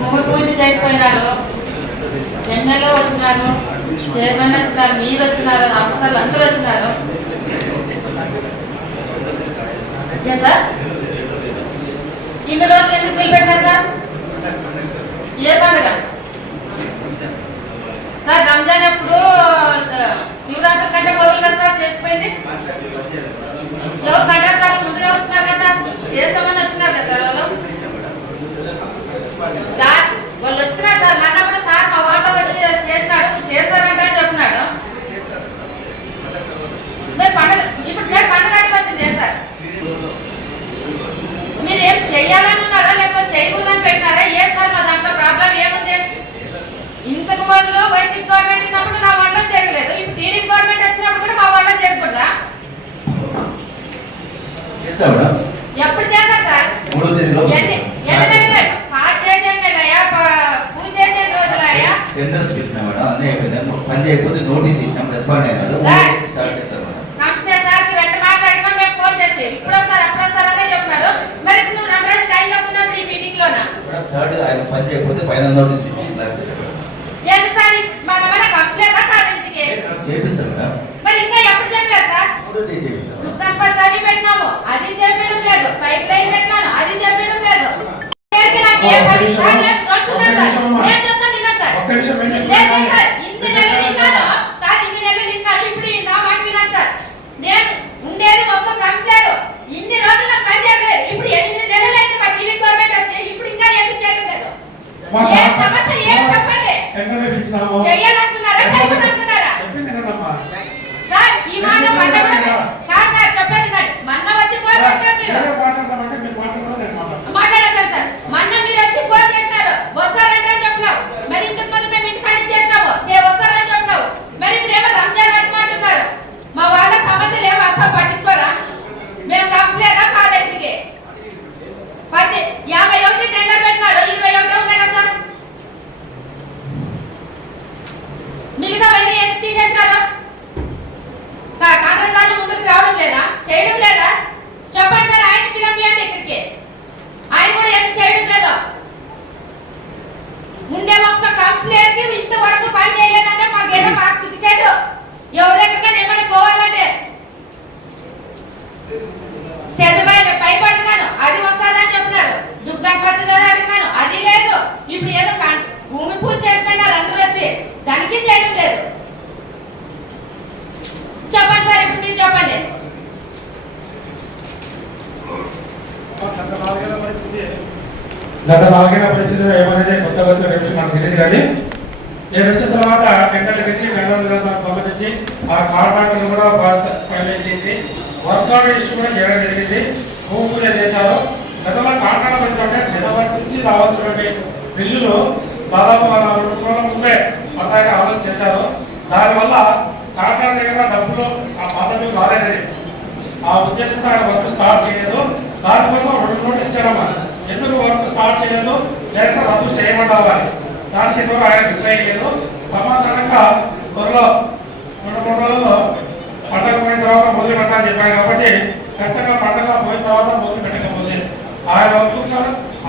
భూమి పూజ చేసిపోయినారు, ఎమ్మెల్యే వచ్చినారు, చైర్మన్ వచ్చినారు, మీరు వచ్చినారు, ఆఫీసర్లు అందరూ వచ్చినారు. సార్ ఇన్ని రోజులు ఎందుకు నిలబెట్టారు సార్? ఏ పండుగ సార్? రంజాన్ ఎప్పుడు? శివరాత్రి కంటే మొదలు కదా సార్ చేసిపోయింది? ఎవరు కట్టారు? ముందుగా వచ్చినారు కదా సార్, చేస్తామని వచ్చినారు కదా సార్ వాళ్ళు. వాళ్ళు వచ్చినారు సార్, మన కూడా సార్ మా వాళ్ళ వచ్చి చేసినాడు, చేస్తారంటే అని చెప్పినాడు. పండుగ ఇప్పుడు మీరు పండుగ వచ్చింది సార్, మీరు ఏం చెయ్యాలనున్నారా లేకపోతే చేయకూడదని పెట్టినారా? ఏం సార్ మా దాంట్లో ప్రాబ్లం ఏముంది? ఇంతకు మొదలు వైసీపీ గవర్నమెంట్ ఉన్నప్పుడు నా వాళ్ళ జరగలేదు, ఇప్పుడు టీడీపీ గవర్నమెంట్ వచ్చినప్పుడు కూడా మా వాళ్ళ జరగకూడదా? ఎప్పుడు చేశారు సార్? పూజ చేసే రోజులయ్యా పని చేయకపోతే నోటీస్ ఇచ్చాం, రెస్పాండ్ అయినాడు. నమస్తే సార్, రెండు మాట్లాడుకో మేము ఫోన్ చేసి ఇప్పుడు వస్తారు అప్పుడు వస్తారనే చెప్పినారు. మరి ఇప్పుడు నువ్వు 2 రోజులు టైం చెప్తున్నప్పుడు ఈ మీటింగ్ లోనా? థర్డ్ ఆయన పని చేయకపోతే ఫైనల్ నోటీస్ ఇచ్చాం. ఏంటి సార్ మన కంప్లైంట్ కాదు ఇంటికి చేపిస్తారు మేడం. మరి ఇంకా ఎప్పుడు చెప్పారు సార్? కంపల్సరీ పెట్టినాము, అది చెప్పడం లేదు. పైప్ లైన్ పెట్టినాను, అది చెప్పడం లేదు. నేను ఉండేది ఒక్క కంప్లైంట్, ఇన్ని రోజులు పని చేయలేదు. ఇప్పుడు 8 నెలలు అయితే మా టీడీపీ గవర్నమెంట్ వచ్చి ఇప్పుడు ఇంకా ఎందుకు చేయడం లేదు? ఏ సమస్య ఏం చెప్పండి? చెయ్యాలంటున్నారా చేయమంటున్నారా సార్? ఈ మాట పండుగ కాదు సార్, చెప్పేది మొన్న వచ్చి ఫోన్ చేస్తారు, మీరు మాట్లాడతారు సార్. మొన్న మీరు వచ్చి ఫోన్ చేస్తారు, వస్తారంటే చెప్పినావు. మరి ఇంతకు ముందు మేము ఇంటికాడ చేస్తాము, వస్తారని చెప్పినావు. మరి ఇప్పుడు ఏమో రంజాన్ అంటున్నారు. మా వాళ్ళ సమస్యలు ఏమో అసలు పట్టించుకోరా? మేము కంప్లైంట్ కాదు ఇంటికి 51 టెండర్ పెట్టినారు, 21 ఉన్నాయి కదా సార్. మిగతావన్నీ ఎందుకు తీసేస్తారు? కాంట్రాక్టర్లు ముందుకు రావడం లేదా, చేయడం లేదా? చెప్పండి సార్, ఆయన పిలిపియండి ఇక్కడికి. ఆయన కూడా ఎందుకు చేయడం లేదు? ఉండే ఒక్క కౌన్సిలర్ కి ఇంతవరకు పని చేయలేదంటే మాకేదో మాకు చూపించాడు. ఎవరి దగ్గరికైనా ఏమైనా పోవాలంటే సెదబాయిలు పైపడినాను, అది వస్తుందని చెప్పినారు. దుర్గం పద్ధతి అడిగినాను, అది లేదు. ఇప్పుడు ఏదో భూమి పూజ చేసిపోయినారు అందరూ వచ్చి, దానికి చేయడం లేదు. చెప్పండి సార్, ఇప్పుడు మీరు చెప్పండి. గత 4 ఏళ్ల పరిస్థితిలో ఏమనేది కొత్త వ్యక్తి మనకు తెలియదు. కానీ నేను వచ్చిన తర్వాత టెండర్లు పెట్టి టెండర్లు సంబంధించి ఆ కాంట్రాక్టర్లు కూడా ఫైనలైజ్ చేసి వర్క్ ఆర్డర్ ఇష్యూ కూడా చేయడం జరిగింది. భూమి పూజ చేశారు. గతంలో కాంట్రాక్టర్ పరిస్థితి అంటే నిలబడి నుంచి రావాల్సినటువంటి బిల్లులు దాదాపు 2 రోజుల ముందే పట్టాగా ఆలోచన చేశారు. దానివల్ల కాంట్రాక్టర్ దగ్గర డబ్బులు ఆ పద్ధతులు రాలేదని ఆ ఉద్దేశంతో ఆయన వర్క్ స్టార్ట్ చేయలేదు. దానికోసం 2 నోటీస్ ఇచ్చారమ్మా. ఎందుకు వర్క్ స్టార్ట్ చేయలేదు, లేకపోతే రద్దు చేయమంటారా? దానికి ఇంతవరకు ఆయన రిప్లై లేదు. సమాధానంగా త్వరలో 2-3 రోజుల్లో పండగ పోయిన తర్వాత మొదలు పెట్టాలని చెప్పారు. కాబట్టి ఖచ్చితంగా పండగ పోయిన తర్వాత మొదలు పెట్టకపోతే ఆయన వర్క్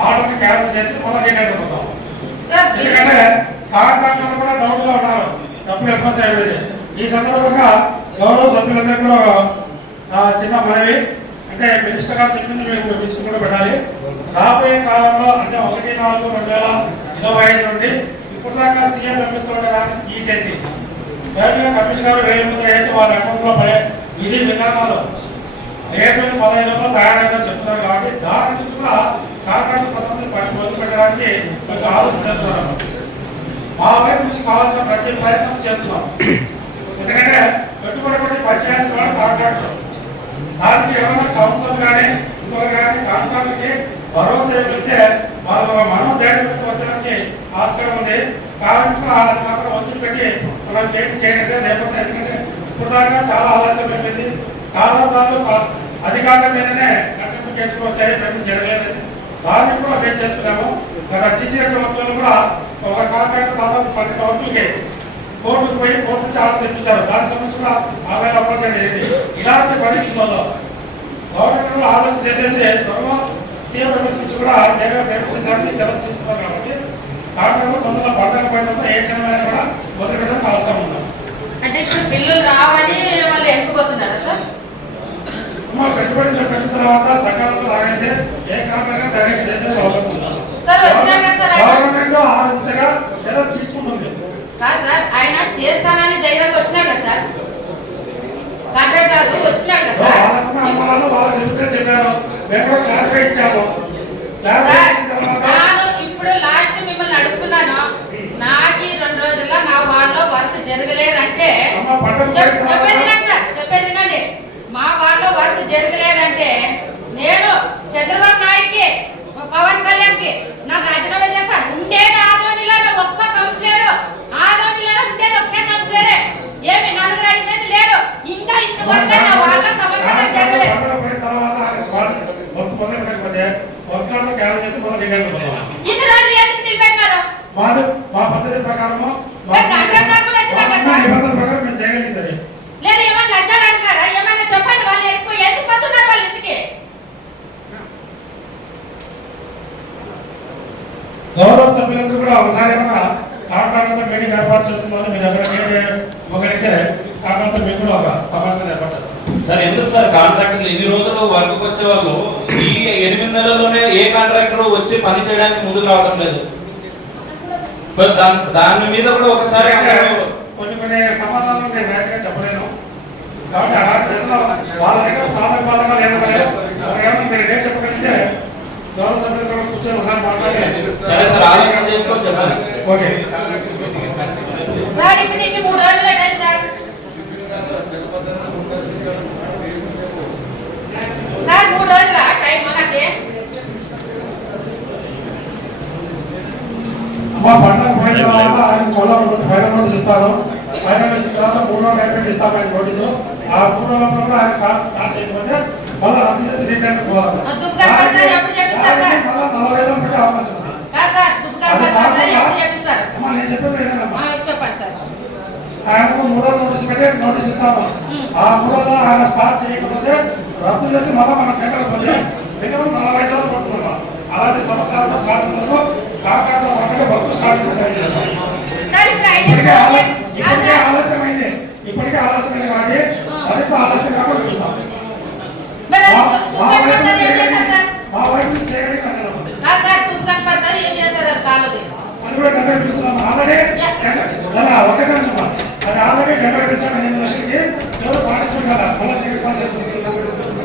ఆర్డర్ని క్యాన్సిల్ చేసి మళ్ళీ రిటైర్ అయిపోతాం. ఎందుకంటే కాంట్రాక్టర్లు కూడా డౌట్ గా ఉన్నారు, డబ్బులు ఎక్కువ చేయలేదు. ఈ సందర్భంగా గౌరవ సభ్యులందరికీ చిన్న మనవి, అంటే మినిస్టర్ గారు చెప్పింది మేము దృష్టి కూడా పెట్టాలి. రాబోయే కాలంలో అంటే 1/4/2025 నుండి ఇప్పుడు దాకా సీఎం కమిషనర్ గారిని తీసేసి డైరెక్ట్గా కమిషనర్ 1000 ముద్ర వేసి వాళ్ళ అకౌంట్లో పడే విధి విధానాలు ఏప్రిల్ 15లో తయారైందని చెప్తున్నారు. కాబట్టి దాని నుంచి కూడా కాంట్రాక్ట్ పద్ధతిని మొదలు పెట్టడానికి కొంచెం ఆలోచన చేస్తున్నాం. మా వైపు నుంచి కావాల్సిన ప్రతి ప్రయత్నం చేస్తున్నాం. ఎందుకంటే పెట్టుబడి పెట్టి పనిచేయాల్సిన వాళ్ళు కాంట్రాక్టర్, దానికి ఏమైనా కౌన్సిల్ కానీ ఇంకొకరు కానీ కాంట్రాక్టర్కి భరోసా వెళ్తే వాళ్ళు మనం దేని నుంచి వచ్చడానికి ఆస్కారం ఉంది. కాబట్టి అది మాత్రం ఒత్తిడి పెట్టి మనం చేయగలిగితే లేకపోతే, ఎందుకంటే ఇప్పుడు దాకా చాలా ఆలస్యం అయిపోయింది. చాలాసార్లు అధికారుల మీదనే కంటెంప్ట్ కేసులు వచ్చాయి, మేము జరగలేదని దాన్ని కూడా మేము చేసుకున్నాము. గత జీసీఎట్ వర్క్లను కూడా ఒక కాంట్రాక్టర్ దాదాపు 12 వర్కులకి కోర్టుకు పోయి కోర్టు నుంచి ఆర్డర్ తెప్పించారు. దానికి సంబంధించి కూడా ఆమె అప్పట్లో జరిగింది. ఇలాంటి పరిస్థితుల్లో గవర్నమెంట్ ఆలోచన చేసేసి త్వరలో సీఎం నుంచి కూడా చర్యలు తీసుకున్నారు. కాబట్టి కాంట్రాక్ట్ తొందరగా పంటల పైన ఏ క్షణమైనా కూడా మొదలు పెట్టడం అవసరం ఉంది. అంటే ఇప్పుడు బిల్లులు రావని వాళ్ళు ఎన్నుకోతున్నారా సార్? పెట్టుబడి పెట్టిన తర్వాత సకాలంలో రాగలిగితే ఏ కాంట్రాక్ట్ డైరెక్ట్ చేసే అవకాశం ఉంది. సార్ వచ్చినారు కదా సార్, గవర్నమెంట్ ఆ దిశగా చర్యలు తీసుకుంటుంది. కాదు సార్, ఆయన చేస్తానని ధైర్యంగా వచ్చినాడు కదా సార్, కాంట్రాక్టర్ వచ్చినాడు కదా సార్. వాళ్ళకున్న అనుమానాలు వాళ్ళ నిపుణులు చెప్పారు, మేము కూడా క్లారిఫై ఇచ్చాము. సార్ నేను ఇప్పుడు లాస్ట్ మిమ్మల్ని అడుగుతున్నాను, నాకు 2 రోజుల్లో నా వార్డులో వర్క్ జరగలేదంటే చెప్పేది వినండి సార్, చెప్పేది వినండి. మా వార్డులో వర్క్ జరగలేదంటే నేను చంద్రబాబు నాయుడుకి పవన్ కళ్యాణ్కి నా రాజీనామా చేస్తాను. ఉండేది ఆదోనిలో ఒక్క కౌన్సిలర్, ఆదోనిలో ఉండేది ఒకే కౌన్సిలరే, ఏమి 4-5 మంది లేరు. ఇంకా ఇంతవరకు నా వాళ్ళ సమస్య జరగలేదు. ఇన్ని రోజులు ఎందుకు నిలబెట్టారు? మా పద్ధతి ప్రకారము లేదు ఏమన్నా లంచాలు అంటున్నారా? ఏమన్నా చెప్పండి, వాళ్ళు ఎందుకు పోతున్నారు వాళ్ళ ఇంటికి? గౌరవ సభ్యులందరూ కూడా ఒకసారి ఏమన్నా కాంట్రాక్టర్తో మీటింగ్ ఏర్పాటు చేస్తుందని మీరు ఎక్కడికి ఒకరితే కాంట్రాక్టర్ మీకు కూడా ఒక సమావేశం ఏర్పాటు చేస్తారు. సార్ ఎందుకు సార్ కాంట్రాక్టర్లు ఇన్ని రోజులు వర్క్ వచ్చే వాళ్ళు ఈ 8 నెలల్లోనే ఏ కాంట్రాక్టర్ వచ్చి పని చేయడానికి ముందుకు రావడం లేదు? దాని మీద కూడా ఒకసారి కొన్ని సమాధానాలు నేను డైరెక్ట్ గా చెప్పలేను కాబట్టి అలాంటి వాళ్ళ దగ్గర సాధక బాధకాలు ఏమన్నా మీరు ఇదే చెప్పగలిగితే గౌరవ సభ్యులు కూడా కూర్చొని ఒకసారి మాట్లాడి ఆలోచన చేసుకోవచ్చు చెప్పండి. ఓకే సార్ ఇప్పుడు నీకు 3 రోజులు టైం సార్. సార్ 3 రోజుల టైం మనకి. అమ్మ పండుగ పోయిన తర్వాత ఆయన కొలం ఫైనల్ నోటీస్ ఇస్తారు. ఫైనల్ ఇచ్చిన తర్వాత 3 రోజులు డైరెక్ట్ ఇస్తాం ఆయన నోటీసు. ఆ 3 రోజుల కూడా ఆయన స్టార్ట్ చేయకపోతే మళ్ళీ రద్దు చేసి రిటర్న్ పోవాలి. దుబ్బగా పడతారు ఎప్పుడు చెప్పిస్తారు సార్? మళ్ళీ 40 రోజులు పెట్టే అవకాశం ఉంది. కాదు సార్, దుబ్బగా పడతారు ఎప్పుడు చెప్పిస్తారు? అమ్మ నేను చెప్పేది వినండి. చెప్పండి సార్. ఆయనకు 3 రోజులు నోటీస్ పెట్టి నోటీస్ ఇస్తాను. ఆ 3 రోజులు ఆయన స్టార్ట్ చేయకపోతే రద్దు చేసి మళ్ళీ మనం పెట్టకపోతే మినిమం 45 రోజులు పడుతుంది. అలాంటి సమస్యలను సాధించడంలో కాంట్రాక్టర్ ఒకటే వర్క్ స్టార్ట్ చేయాలి. ఇప్పటికే ఆలస్యమైంది కాబట్టి మరింత ఆలస్యం కాకుండా చూస్తాం. మా వైపు నుంచి చేయడానికి అది కూడా టెండర్ పిలుస్తున్నాం. ఆల్రెడీ ఒకటే అది ఆల్రెడీ టెండర్ పిలిచాం 8 లక్షలకి. ఎవరు పార్టిసిపేట్ కదా మళ్ళీ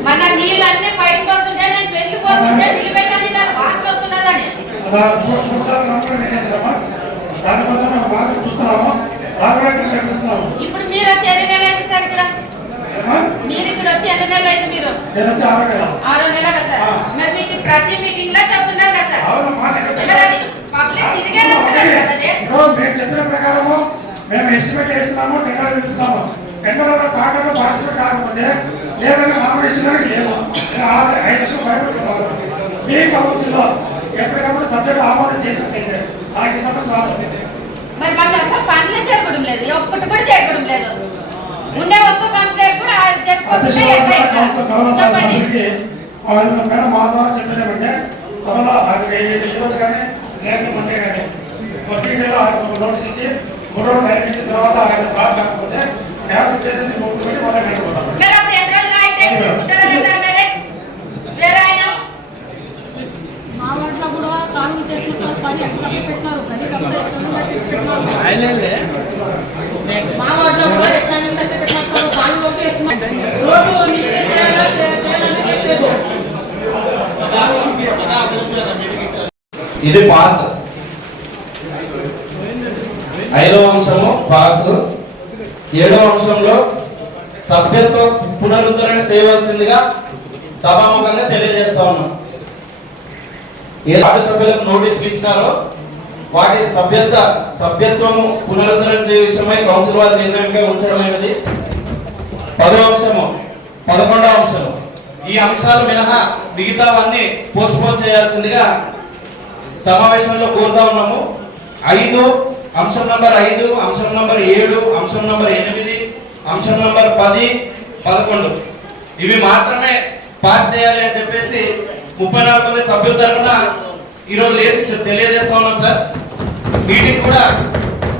మన నీళ్ళన్నీ పైకి వస్తుంటే నేను పెరిగిపోతుంటే నిలబెట్టాలి, వాసన వస్తున్నదని 3 సార్లు నమ్మకం పెట్టేసారమ్మా. దానికోసం మేము బాగా చూస్తున్నాము. బాగా టెండర్ పిలుస్తున్నాము. ఇప్పుడు మీరు వచ్చి ఎన్ని నెలలు అయింది సార్ ఇక్కడ? మీరు ఇక్కడ వచ్చి ఎన్ని నెలలు అయింది? మీరు నేను వచ్చి 6 నెలలు. 6 నెలలు కదా సార్. మరి మీకు ప్రతి మీటింగ్ లో చెప్తున్నారు కదా సార్. పబ్లిక్ తిరిగేది మేము చెప్పిన ప్రకారము మేము ఎస్టిమేట్ చేస్తున్నాము, టెండర్ పిలుస్తున్నాము. టెండర్ కాంట్రాక్ట్ పార్టిసిపేట్ కాకపోతే లేదంటే నామినేషన్ లేదు 5 లక్షలు బయట మీ కౌన్సిల్లో ఎప్పటికప్పుడు సబ్జెక్ట్ ఆమోదం చేసినట్లయితే నాకు సమస్య రాదు. మరి మాకు అసలు పనులే జరగడం లేదు, ఒక్కటి కూడా జరగడం లేదు. ఉండే ఒక్క కౌన్సిలర్ కూడా జరగకపోతే మేడం మా ద్వారా చెప్పేది ఏమంటే త్వరలో ఈ రోజు కానీ లేకపోతే మండే కానీ డీటెయిల్ నోటీస్ ఇచ్చి 3 రోజులు టైం ఇచ్చిన తర్వాత ఆయన స్టార్ట్ కాకపోతే క్యాన్సిల్ చేసేసి ముందు పెట్టి మళ్ళీ వెళ్ళిపోతాం. మా వాటిలో కూడా కాలం చేస్తున్నారు పని ఎక్కడ పెట్టినారు మా వాటిలో కూడా ఎట్లా పెట్టినారు కాలంలోకి రోడ్డు ఇది పాస్. 5వ అంశము పాస్. 7వ అంశంలో సభ్యత్వ పునరుద్ధరణ చేయవలసిందిగా సభాముఖంగా తెలియజేస్తా ఉన్నాం. ఏ వార్డు సభ్యులకు నోటీస్ ఇచ్చినారో వాటి సభ్యత్వము పునరుద్ధరణ చేయ విషయమై కౌన్సిల్ వారి నిర్ణయంగా ఉంచడమైనది. 10వ అంశము 11వ అంశము ఈ అంశాలు మినహా మిగతావన్నీ పోస్ట్పోన్ చేయాల్సిందిగా సమావేశంలో కోరుతా ఉన్నాము. 5 అంశం నంబర్ 5, అంశం నంబర్ 7, అంశం నంబర్ 8, అంశం నంబర్ 10, 11 ఇవి మాత్రమే పాస్ చేయాలి అని చెప్పేసి 34 మంది సభ్యుల తరఫున ఈరోజు లేచి తెలియజేస్తా ఉన్నాం సార్. వీటికి కూడా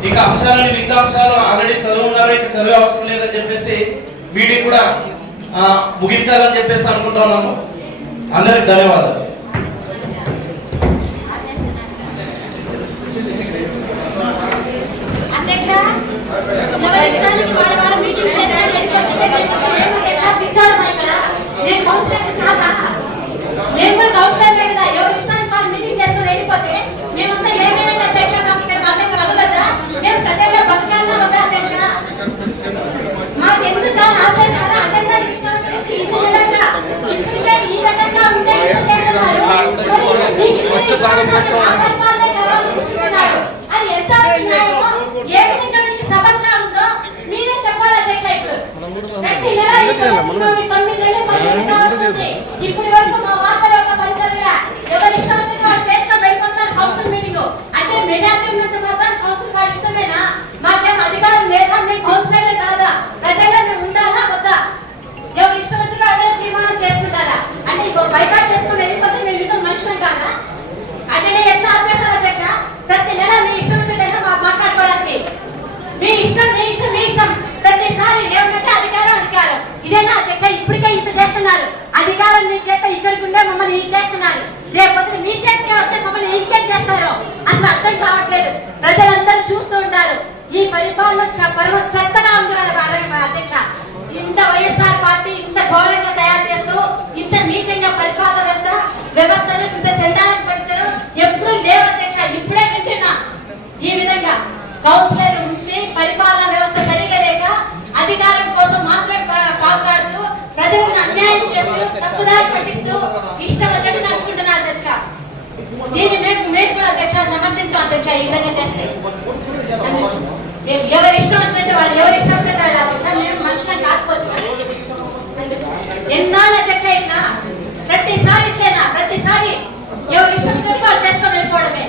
ఇక అంశాలని మిగతా అంశాలు ఆల్రెడీ చదువున్నారు, ఇక చదివే అవసరం లేదని చెప్పేసి వీటికి కూడా ముగించాలని చెప్పేసి అనుకుంటా ఉన్నాము. అందరికి ధన్యవాదాలు. అధ్యక్ష, ఎవరి ఇష్టానికి వాడ మీటింగ్ చేస్తాను నేను కౌన్సిలర్ కాదా? నేను కూడా కౌన్సిలర్లే కదా. ఎవరి ఇష్టానికి వాళ్ళు మీటింగ్ చేసుకుని వెళ్ళిపోతే మేమంతా ఏమైనా అధ్యక్ష మాకు ఇక్కడ బాధ్యత వదలదా? మేము ప్రజల్లో బతకాలన్నా వద్దా అధ్యక్ష? మాకు ఎందుకు ఆపలేదు కదా? అజెండా ఇష్టం గురించి ఇది విధంగా ఇప్పుడే ఈ రకంగా ఉంటే అది ఎంత న్యాయమో ఏ విధంగా మీకు సభంగా ఉందో మీరే చెప్పాలి అధ్యక్ష. ఇప్పుడు ప్రతి నెల 9 నెలలు 10 అవుతుంది. ఇప్పటి వరకు మా వార్తలు ఒక పరిచయ ఎవరి ఇష్టం వచ్చిన వాళ్ళు చేసుకొని వెళ్ళిపోతున్నారు కౌన్సిల్ మీటింగ్. అంటే మెజార్టీ ఉన్నంత మాత్రం కౌన్సిల్ వాళ్ళు ఇష్టమేనా? మాకేం అధికారం లేదా? మేము కౌన్సిలర్లే కాదా? ప్రజల్లో మేము ఉండాలా వద్దా? ఎవరు ఇష్టం వచ్చిన వాళ్ళే తీర్మానం చేసుకుంటారా? అంటే ఇంకో బైకాట్ చేసుకుని వెళ్ళిపోతే మేము ఇదో మనుషులం కాదా? అదే ఎట్లా ఆపేస్తారు అధ్యక్ష? ప్రతి నెల మీ ఇష్టం వచ్చినట్టు మాట్లాడుకోవడానికి మీ ఇష్టం మీ ఇష్టం మీ ఇష్టం. ప్రతిసారి ఏమంటే అధికారం అధికారం ఇదేనా అధ్యక్ష? ఇప్పటికే ఇంత చేస్తున్నారు. అధికారం మీ చేత ఇక్కడికి ఉండే మమ్మల్ని ఈ చేస్తున్నారు. రేపొద్దు మీ చేతికే వస్తే మమ్మల్ని ఇంకేం చేస్తారో అసలు అర్థం కావట్లేదు. ప్రజలందరూ చూస్తూ ఉంటారు. ఈ పరిపాలన పరమ చెత్తగా ఉంది కదా అధ్యక్ష. ఇంత వైఎస్ఆర్ పార్టీ ఇంత ఘోరంగా తయారు చేస్తూ ఇంత నీచంగా పరిపాలన వ్యవస్థను ఇంత చండాలకు పెడతారు ఎప్పుడు లేవు అధ్యక్ష. ఇప్పుడే వింటున్నా ఈ విధంగా కౌన్సిలర్ ఉంటే పరిపాలన వ్యవస్థ సరిగా లేక అధికారం కోసం మాత్రమే పాల్పడుతూ ప్రజలను అన్యాయం చేస్తూ తప్పుదారి పట్టిస్తూ ఇష్టం వచ్చినట్టు నడుచుకుంటున్నారు అధ్యక్ష. దీన్ని మేము కూడా అధ్యక్ష సమర్థించాం అధ్యక్ష. ఈ విధంగా చేస్తే ఎవరి ఇష్టం వచ్చినట్టు వాళ్ళు ఎవరి ఇష్టం వచ్చినట్టు వాళ్ళు అధ్యక్ష. మేము మనుషులను కాకపోతున్నాం. ఎన్నాళ్ళు అధ్యక్ష ఇట్లా ప్రతిసారి ఇట్లేనా? ప్రతిసారి ఎవరి ఇష్టం వచ్చినట్టు వాళ్ళు చేసుకొని వెళ్ళిపోవడమే.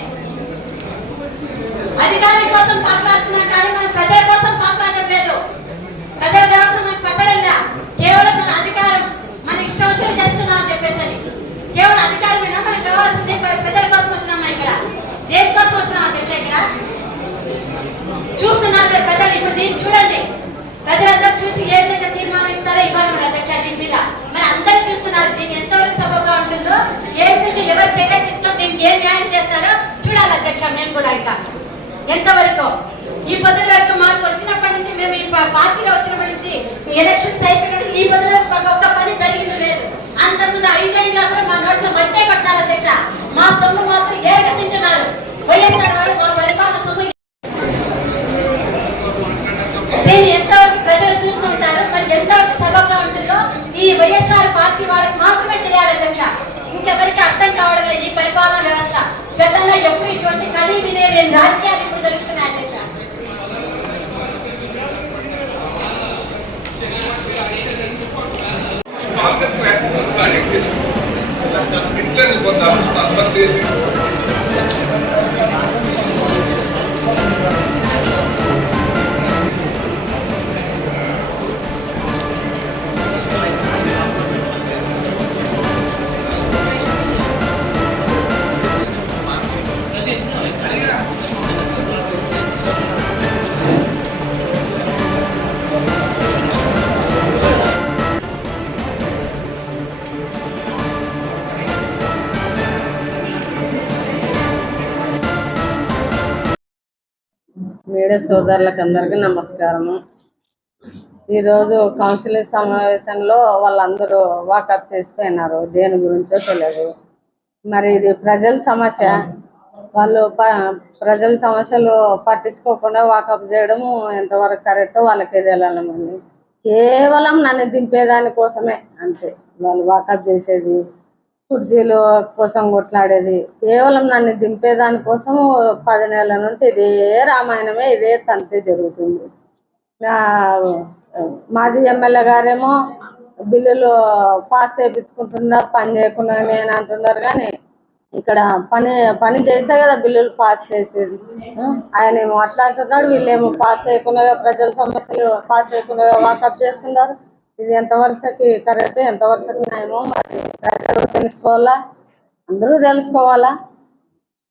అధికారం కోసం పాకులాడుతున్నా కానీ మనం ప్రజల కోసం పాకులాడటం లేదు. ప్రజల వ్యవస్థ మనకు పట్టడంలా. కేవలం మన అధికారం మన ఇష్టం వచ్చినట్టు చేస్తున్నాం అని చెప్పేసి కేవలం అధికారమేనా మనకు కావాల్సింది? ప్రజల కోసం వచ్చినామా? ఇక్కడ దేనికోసం వచ్చినాం అధ్యక్ష? ఇక్కడ చూస్తున్నారు ప్రజలు. ఇప్పుడు దీన్ని చూడండి, ప్రజలందరూ చూసి ఏ విధంగా తీర్మానం ఇస్తారో ఇవ్వాలి మరి అధ్యక్ష. దీని మీద మరి అందరూ చూస్తున్నారు. దీన్ని ఎంతవరకు సబబుగా ఉంటుందో, ఏ విధంగా ఎవరు చర్య తీసుకొని దీనికి ఏం న్యాయం చేస్తారో చూడాలి అధ్యక్ష. మేము కూడా ఇంకా ఎంతవరకు ఈ పద్ధతి వరకు మాకు వచ్చినప్పటి నుంచి మేము ఈ పార్టీలో వచ్చినప్పటి నుంచి ఎలక్షన్స్ అయిపోయినప్పుడు ఈ పద్ధతిలో ఒక్క పని జరిగింది లేదు. అంతకుముందు 5 ఏళ్ళలో కూడా మా నోట్లో మట్టే పట్టాలి అధ్యక్ష. మా సొమ్ము మాత్రం ఏక తింటున్నారు వైఎస్ఆర్ వాడు. మా పరిపాలన సొమ్ము దీన్ని ఎంతవరకు ప్రజలు చూస్తుంటారు, మరి ఎంతవరకు సబబుగా ఉంటుందో ఈ వైఎస్ఆర్ పార్టీ వాళ్ళకి మాత్రమే తెలియాలి అధ్యక్ష. ఇంకెవరికి అర్థం కావడం లేదు ఈ పరిపాలన వ్యవస్థ. గతంలో ఎప్పుడు ఇటువంటి కలి వినేవి రాజకీయాలు ఇప్పుడు జరుగుతున్నాయి అధ్యక్ష. మీడియా సోదరులకు అందరికీ నమస్కారము. ఈరోజు కౌన్సిల్ సమావేశంలో వాళ్ళందరూ వాకప్ చేసిపోయినారు. దేని గురించో తెలియదు. మరి ఇది ప్రజల సమస్య. వాళ్ళు ప్రజల సమస్యలు పట్టించుకోకుండా వాకప్ చేయడము ఎంతవరకు కరెక్టో వాళ్ళకే తెలియాలి. కేవలం నన్ను దింపేదాని కోసమే అంతే వాళ్ళు వాకప్ చేసేది. కుర్చీల కోసం కొట్లాడేది కేవలం నన్ను దింపేదాని కోసం 10 నెలల నుండి ఇదే రామాయణమే, ఇదే తంతే జరుగుతుంది. మాజీ ఎమ్మెల్యే గారేమో బిల్లులు పాస్ చేయించుకుంటున్నారు, పని చేయకుండా నేను అంటున్నారు. కానీ ఇక్కడ పని చేస్తే కదా బిల్లులు పాస్ చేసేది. ఆయన ఏమో అట్లా అంటున్నాడు, వీళ్ళేమో పాస్ చేయకుండా ప్రజల సమస్యలు పాస్ చేయకుండా వాకప్ చేస్తున్నారు. ఇది ఎంతవరకు కరెక్ట్, ఎంతవరకు న్యాయమో మరి ప్రజలు తెలుసుకోవాలా, అందరూ తెలుసుకోవాలా.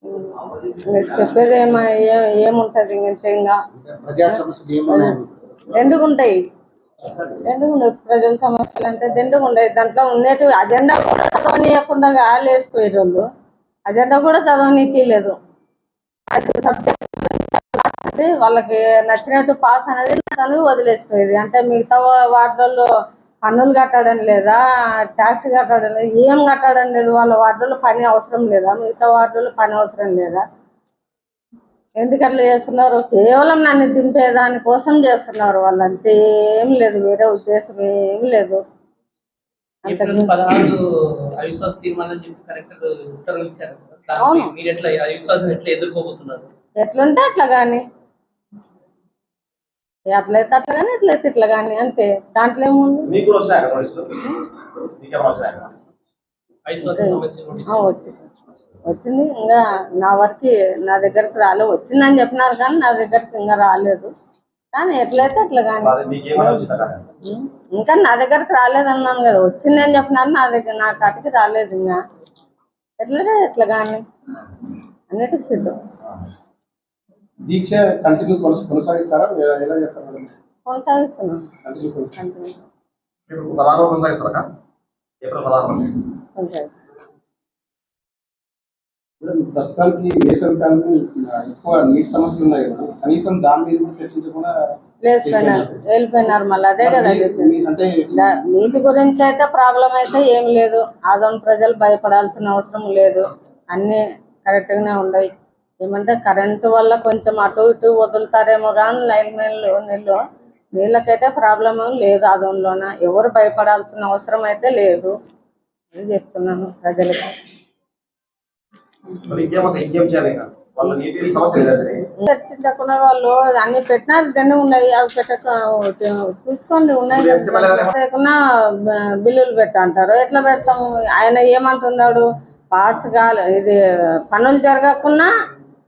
ఇంకా చెప్పేది ఏముంటది ఇంకంతే ఇంకా ప్రజా సమస్యలు ఏమున్నాయి? దండుగుంటాయి ప్రజల సమస్యలు అంటే దండుగుంటాయి. దాంట్లో ఉండేటివి అజెండా కూడా చదవనీయకుండా లేసిపోయారు వాళ్ళు. అజెండా కూడా చదవనీకి లేదు. అది సబ్జెక్ట్ అంటే వాళ్ళకి నచ్చినట్టు పాస్ అనేది చదివి వదిలేసిపోయేది. అంటే మిగతా వాటిల్లో పన్నులు కట్టడం లేదా, ట్యాక్స్ కట్టడం లేదా, ఏం కట్టడం లేదు. వాళ్ళ వాటిల్లో పని అవసరం లేదా, మిగతా వాటిల్లో పని అవసరం లేదా? ఎందుకు అట్లా చేస్తున్నారు? కేవలం నన్ను దింపేదాని కోసం చేస్తున్నారు వాళ్ళు. అంతే, ఏం లేదు, వేరే ఉద్దేశం ఏం లేదు. ఏప్రిల్ 16 అవిశ్వాస తీర్మానం చెప్పి కలెక్టర్ ఉత్తర్వులు ఇచ్చారు కదా. అవును. మీరు ఎట్లా అవిశ్వాసం ఎట్లా ఎదుర్కోబోతున్నారు? ఎట్లుంటే అట్లా కానీ, అట్లయితే అట్లా కానీ, ఎట్లయితే ఇట్లా కానీ, అంతే. దాంట్లో ఏముంది? మీకు కూడా వచ్చాయి నోటీసులు? మీకేమైనా వచ్చాయి నోటీసులు? అవిశ్వాసం సంబంధించిన నోటీస్ వచ్చింది. ఇంకా నా వరకు నా దగ్గరకు రాలేదు. వచ్చిందని చెప్పినారు కానీ నా దగ్గరకు ఇంకా రాలేదు. కానీ ఎట్లయితే అట్లా కానీ, అది మీకేమైనా వచ్చిందా కదా? ఇంకా నా దగ్గరకు రాలేదు అన్నాను కదా. వచ్చిందని చెప్పినారు, నా కాటికి రాలేదు. ఇంకా ఎట్లయితే ఎట్లా కానీ అన్నిటికి సిద్ధం. దీక్ష కంటిన్యూ కొనసాగిస్తారా? ఎలా చేస్తారు మేడం? కొనసాగిస్తున్నాం. కంటిన్యూ కొనసాగిస్తారా? ఇప్పుడు 16 కొనసాగిస్తారా? ఏప్రిల్ 16 కొనసాగిస్తున్నాం. మేడం, ప్రస్తుతానికి వేసవి కాలం ఎక్కువ నీటి సమస్యలు ఉన్నాయి కదా, కనీసం దాని మీద కూడా చర్చించకుండా వెళ్ళిపోయినారు. మళ్ళీ అదే కదా అంటే నీటి గురించి అయితే ప్రాబ్లం అయితే ఏం లేదు. ఆదోని ప్రజలు భయపడాల్సిన అవసరం లేదు. అన్నీ కరెక్ట్గానే ఉన్నాయి. ఏమంటే కరెంటు వల్ల కొంచెం అటు ఇటు వదులుతారేమో కానీ లైన్ మెన్లు నీళ్ళకైతే ప్రాబ్లం లేదు. ఆదోనిలోన ఎవరు భయపడాల్సిన అవసరం అయితే లేదు అని చెప్తున్నాను ప్రజలకి. చర్చించకుండా వాళ్ళు అన్ని పెట్టినారు, దాన్ని ఉన్నాయి. అవి చూసుకోండి, ఉన్నాయి. లేకుండా బిల్లులు పెట్టంటారు. ఎట్లా పెడతాము? ఆయన ఏమంటున్నాడు? పాస్ ఇది పనులు జరగకుండా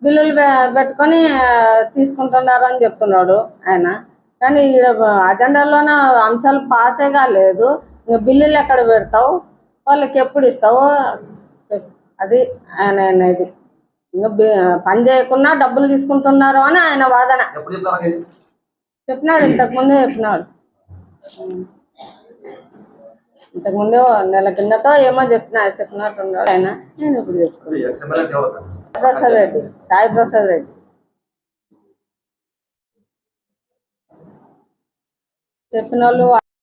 బిల్లులు పెట్టుకొని తీసుకుంటున్నారు అని చెప్తున్నాడు ఆయన. కానీ అజెండాలోన అంశాలు పాసే కాలేదు. ఇంకా బిల్లులు ఎక్కడ పెడతావు? వాళ్ళకి ఎప్పుడు ఇస్తావు? అది ఆయన అనేది. ఇంకా పని చేయకుండా డబ్బులు తీసుకుంటున్నారు అని ఆయన వాదన. చెప్పినాడు, ఇంతకుముందే చెప్పినాడు. ఇంతకుముందే నెల కిందట ఏమో చెప్పినట్టున్నాడు ఆయన. నేను ఇప్పుడు చెప్తున్నాను. సాయి ప్రసాద్ రెడ్డి చెప్పిన వాళ్ళు